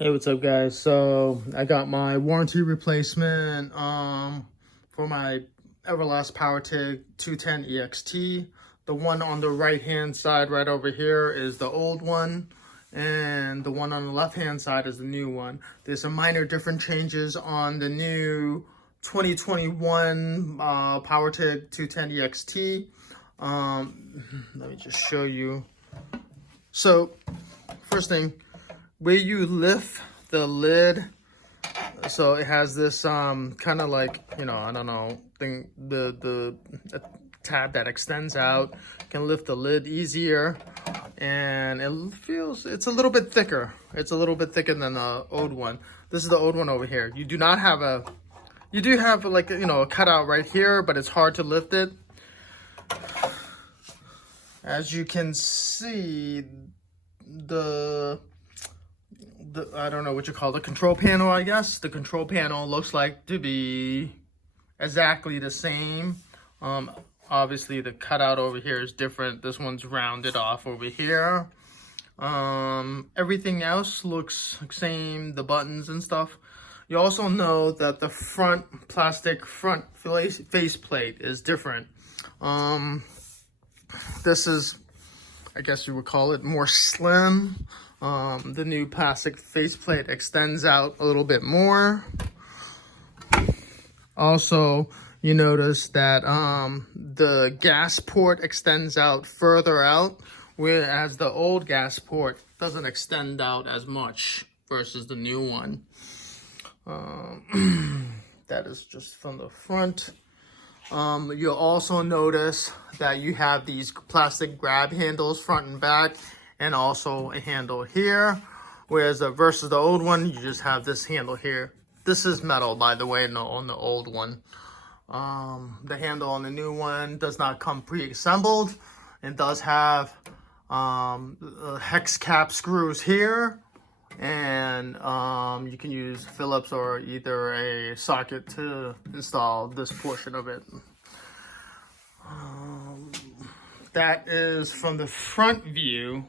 Hey, what's up, guys? So I got my warranty replacement for my Everlast PowerTIG 210 EXT. The one on the right hand side right over here is the old one, and the one on the left hand side is the new one. There's some minor different changes on the new 2021 PowerTIG 210 EXT. Let me just show you. So first thing, where you lift the lid, so it has this kind of like, I don't know, thing, the tab that extends out, can lift the lid easier, and it's a little bit thicker. It's a little bit thicker than the old one. This is the old one over here. You do not have you do have like, a cutout right here, but it's hard to lift it. As you can see, I don't know what you call the control panel, I guess. The control panel looks like to be exactly the same. Obviously the cutout over here is different. This one's rounded off over here. Everything else looks the same, the buttons and stuff. You also know that the plastic front faceplate is different. This is, I guess you would call it, more slim. The new plastic faceplate extends out a little bit more. Also, you notice that the gas port extends out further out, whereas the old gas port doesn't extend out as much versus the new one. That is just from the front. You'll also notice that you have these plastic grab handles front and back, and also a handle here, whereas versus the old one, you just have this handle here. This is metal, by the way, on the old one. The handle on the new one does not come pre-assembled, and does have hex cap screws here, and you can use Phillips or either a socket to install this portion of it. That is from the front view.